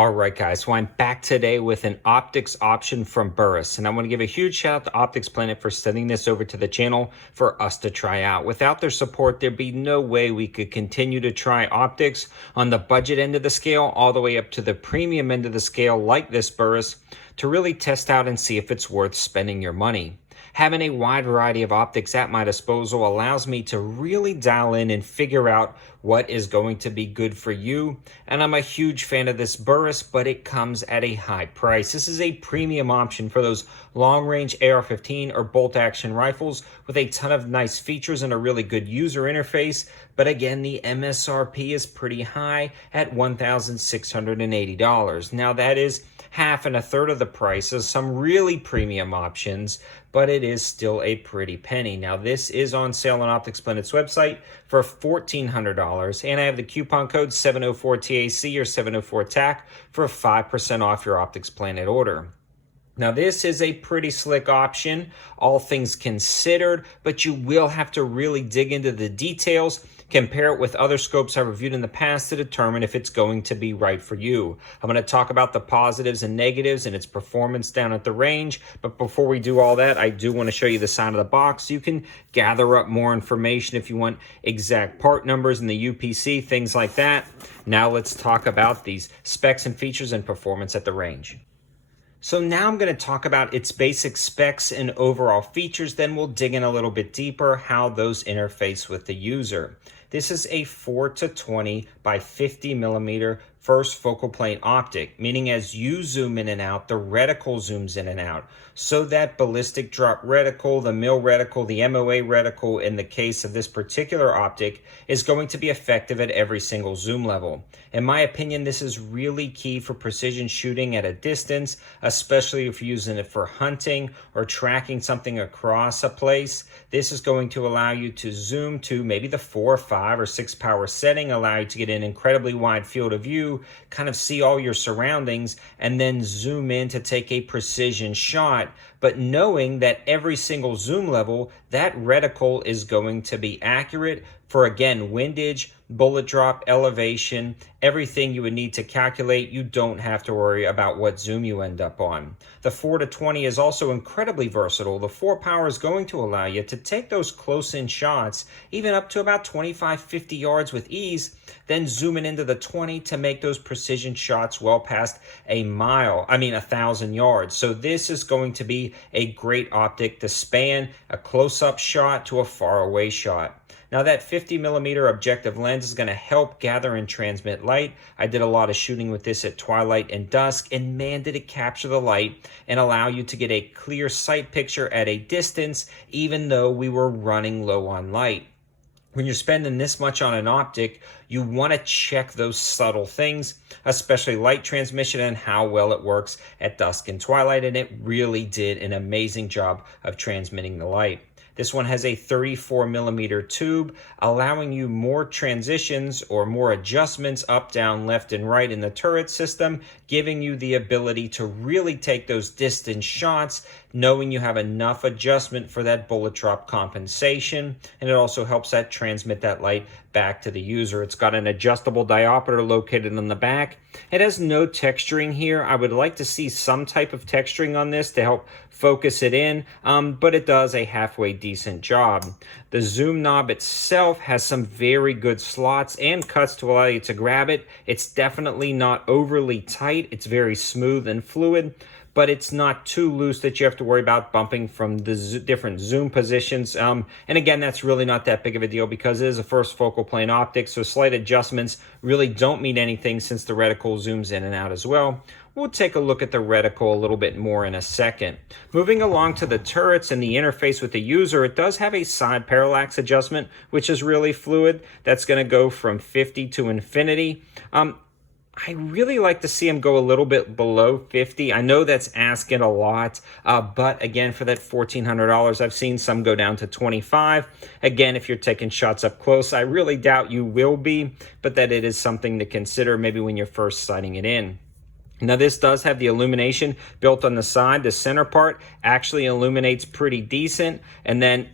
All right, guys, so I'm back today with an optics option from Burris, and I want to give a huge shout out to Optics Planet for sending this over to the channel for us to try out. Without their support, there'd be no way we could continue to try optics on the budget end of the scale all the way up to the premium end of the scale like this Burris to really test out and see if it's worth spending your money. Having a wide variety of optics at my disposal allows me to really dial in and figure out what is going to be good for you. And I'm a huge fan of this Burris, but it comes at a high price. This is a premium option for those long-range AR-15 or bolt-action rifles with a ton of nice features and a really good user interface. But again, the MSRP is pretty high at $1,680. Now that is half and a third of the price of some really premium options, but it is still a pretty penny. Now this is on sale on Optics Planet's website for $1,400, and I have the coupon code 704TAC or 704TAC for 5% off your Optics Planet order. Now this is a pretty slick option, all things considered, but you will have to really dig into the details, compare it with other scopes I've reviewed in the past to determine if it's going to be right for you. I'm going to talk about the positives and negatives and its performance down at the range, but before we do all that, I do want to show you the side of the box so you can gather up more information if you want exact part numbers in the UPC, things like that. Now let's talk about these specs and features and performance at the range. So now I'm going to talk about its basic specs and overall features, then we'll dig in a little bit deeper how those interface with the user. This is a 4-20 by 50 millimeter first focal plane optic, meaning as you zoom in and out, the reticle zooms in and out. So that ballistic drop reticle, the mil reticle, the MOA reticle in the case of this particular optic is going to be effective at every single zoom level. In my opinion, this is really key for precision shooting at a distance, especially if you're using it for hunting or tracking something across a place. This is going to allow you to zoom to maybe the 4, 5, or 6 power setting, allow you to get an incredibly wide field of view, kind of see all your surroundings, and then zoom in to take a precision shot. But knowing that every single zoom level, that reticle is going to be accurate for, again, windage, bullet drop, elevation, everything you would need to calculate. You don't have to worry about what zoom you end up on. The 4-20 is also incredibly versatile. The 4 power is going to allow you to take those close-in shots, even up to about 25, 50 yards with ease, then zooming into the 20 to make those precision shots well past 1,000 yards. So this is going to be a great optic to span a close-up shot to a far-away shot. Now that 50 millimeter objective lens is going to help gather and transmit light. I did a lot of shooting with this at twilight and dusk, and man, did it capture the light and allow you to get a clear sight picture at a distance, even though we were running low on light. When you're spending this much on an optic, you want to check those subtle things, especially light transmission and how well it works at dusk and twilight, and it really did an amazing job of transmitting the light. This one has a 34 millimeter tube, allowing you more transitions or more adjustments up, down, left, and right in the turret system, giving you the ability to really take those distance shots, knowing you have enough adjustment for that bullet drop compensation. And it also helps that transmit that light back to the user. It's got an adjustable diopter located on the back. It has no texturing here. I would like to see some type of texturing on this to help focus it in, but it does a halfway decent job. The zoom knob itself has some very good slots and cuts to allow you to grab it. It's definitely not overly tight. It's very smooth and fluid, but it's not too loose that you have to worry about bumping from the different zoom positions. And again, that's really not that big of a deal because it is a first focal plane optic, so slight adjustments really don't mean anything since the reticle zooms in and out as well. We'll take a look at the reticle a little bit more in a second. Moving along to the turrets and the interface with the user, it does have a side parallax adjustment, which is really fluid. That's going to go from 50 to infinity. I really like to see them go a little bit below 50. I know that's asking a lot, but again, for that $1,400, I've seen some go down to 25. Again, if you're taking shots up close, I really doubt you will be, but that it is something to consider maybe when you're first sighting it in. Now this does have the illumination built on the side. The center part actually illuminates pretty decent, and then,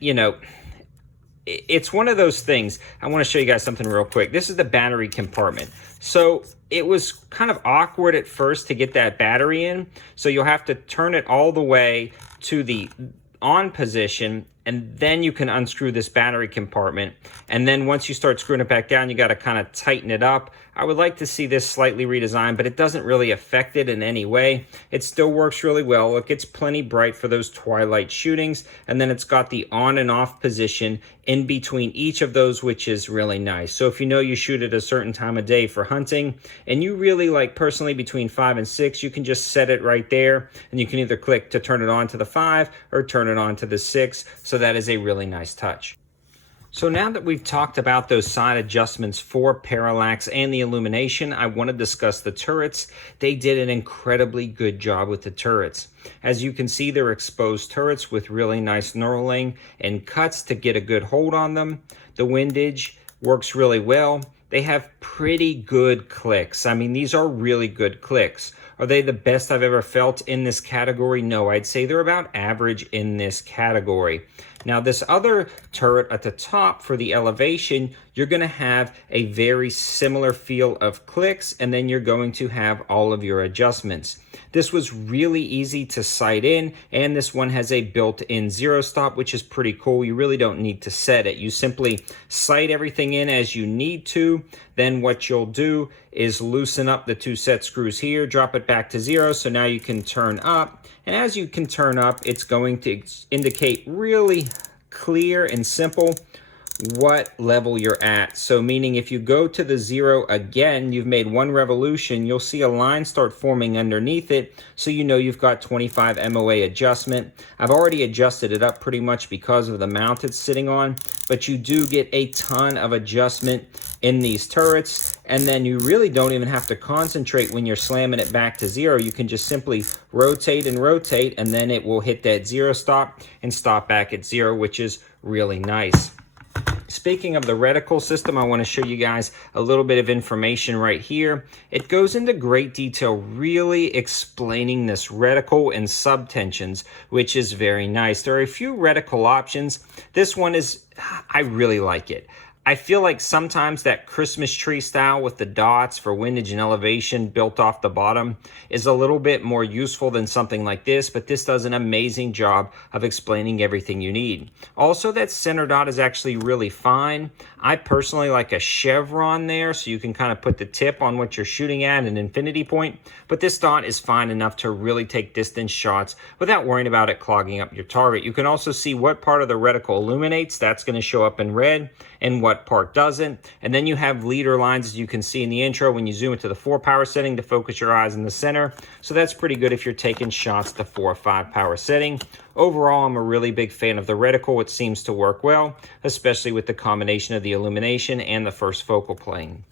it's one of those things. I want to show you guys something real quick. This is the battery compartment. So it was kind of awkward at first to get that battery in. So you'll have to turn it all the way to the on position, and then you can unscrew this battery compartment. And then once you start screwing it back down, you got to kind of tighten it up. I would like to see this slightly redesigned, but it doesn't really affect it in any way. It still works really well. Look, it's plenty bright for those twilight shootings. And then it's got the on and off position in between each of those, which is really nice. So if you know you shoot at a certain time of day for hunting, and you really like personally between 5 and 6, you can just set it right there. And you can either click to turn it on to the 5 or turn it on to the 6. So that is a really nice touch. So now that we've talked about those side adjustments for parallax and the illumination, I want to discuss the turrets. They did an incredibly good job with the turrets. As you can see, they're exposed turrets with really nice knurling and cuts to get a good hold on them. The windage works really well. They have pretty good clicks. I mean, these are really good clicks. Are they the best I've ever felt in this category? No, I'd say they're about average in this category. Now, this other turret at the top for the elevation, you're going to have a very similar feel of clicks, and then you're going to have all of your adjustments. This was really easy to sight in, and this one has a built-in zero stop, which is pretty cool. You really don't need to set it. You simply sight everything in as you need to. Then what you'll do is loosen up the 2 set screws here, drop it back to 0, so now you can turn up. And as you can turn up, it's going to indicate really clear and simple what level you're at. So meaning if you go to the 0 again, you've made 1 revolution, you'll see a line start forming underneath it, so you know you've got 25 MOA adjustment. I've already adjusted it up pretty much because of the mount it's sitting on, but you do get a ton of adjustment in these turrets, and then you really don't even have to concentrate when you're slamming it back to 0. You can just simply rotate and rotate, and then it will hit that 0 stop and stop back at 0, which is really nice. Speaking of the reticle system, I want to show you guys a little bit of information right here. It goes into great detail really explaining this reticle and subtensions, which is very nice. There are a few reticle options. This one is, I really like it. I feel like sometimes that Christmas tree style with the dots for windage and elevation built off the bottom is a little bit more useful than something like this, but this does an amazing job of explaining everything you need. Also, that center dot is actually really fine. I personally like a chevron there, so you can kind of put the tip on what you're shooting at, an infinity point, but this dot is fine enough to really take distance shots without worrying about it clogging up your target. You can also see what part of the reticle illuminates. That's going to show up in red, and what part doesn't. And then you have leader lines, as you can see in the intro, when you zoom it to the 4 power setting to focus your eyes in the center. So that's pretty good if you're taking shots to 4 or 5 power setting. Overall, I'm a really big fan of the reticle. It seems to work well, especially with the combination of the illumination and the first focal plane.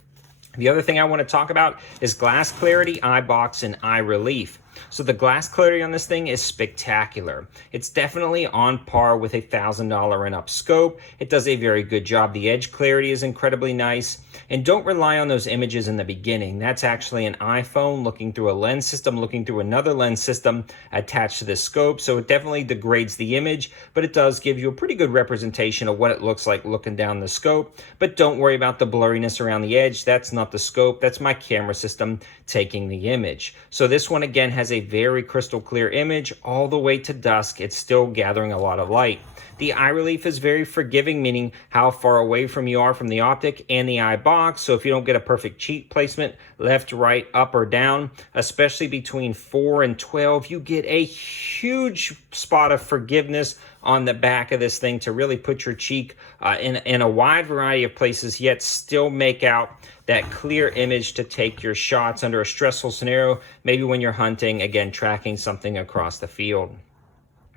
The other thing I want to talk about is glass clarity, eye box, and eye relief. So the glass clarity on this thing is spectacular. It's definitely on par with a $1,000 and up scope. It does a very good job. The edge clarity is incredibly nice. And don't rely on those images in the beginning. That's actually an iPhone looking through a lens system, looking through another lens system attached to this scope. So it definitely degrades the image, but it does give you a pretty good representation of what it looks like looking down the scope. But don't worry about the blurriness around the edge. That's not the scope. That's my camera system taking the image. So this one again has a very crystal clear image all the way to dusk. It's still gathering a lot of light. The eye relief is very forgiving, meaning how far away from you are from the optic and the eye box. So if you don't get a perfect cheek placement, left, right, up, or down, especially between 4 and 12, you get a huge spot of forgiveness on the back of this thing to really put your cheek in a wide variety of places, yet still make out that clear image to take your shots under a stressful scenario, maybe when you're hunting, again, tracking something across the field.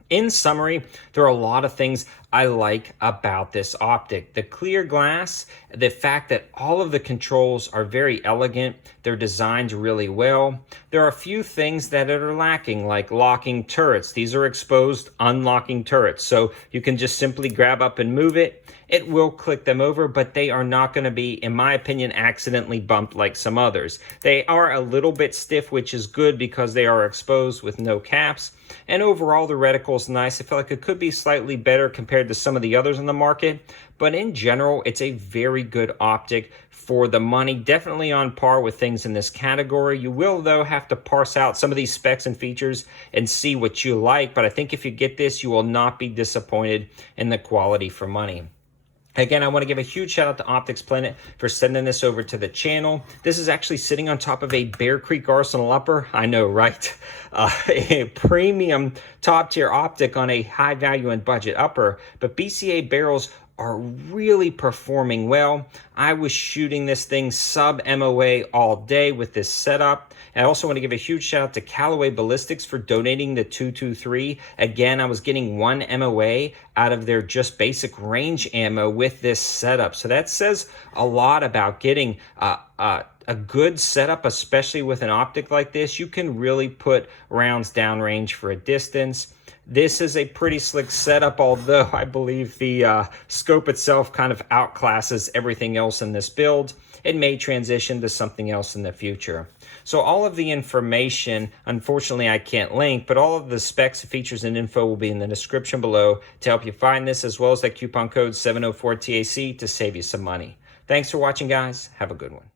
In summary, there are a lot of things I like about this optic. The clear glass, the fact that all of the controls are very elegant, they're designed really well. There are a few things that are lacking, like locking turrets. These are exposed unlocking turrets, so you can just simply grab up and move it. It will click them over, but they are not going to be, in my opinion, accidentally bumped like some others. They are a little bit stiff, which is good because they are exposed with no caps. And overall, the reticle is nice. I feel like it could be slightly better compared compared to some of the others in the market. But in general, it's a very good optic for the money, definitely on par with things in this category. You will, though, have to parse out some of these specs and features and see what you like. But I think if you get this, you will not be disappointed in the quality for money. Again, I want to give a huge shout out to Optics Planet for sending this over to the channel. This is actually sitting on top of a Bear Creek Arsenal upper. I know, right? A premium top tier optic on a high value and budget upper, but BCA barrels are really performing well. I was shooting this thing sub MOA all day with this setup. I also want to give a huge shout out to Callaway Ballistics for donating the 223. Again, I was getting 1 MOA out of their just basic range ammo with this setup. So that says a lot about getting a good setup, especially with an optic like this. You can really put rounds downrange for a distance. This is a pretty slick setup, although I believe the scope itself kind of outclasses everything else in this build. It may transition to something else in the future. So all of the information, unfortunately I can't link, but all of the specs, features, and info will be in the description below to help you find this, as well as that coupon code 704TAC to save you some money. Thanks for watching, guys. Have a good one.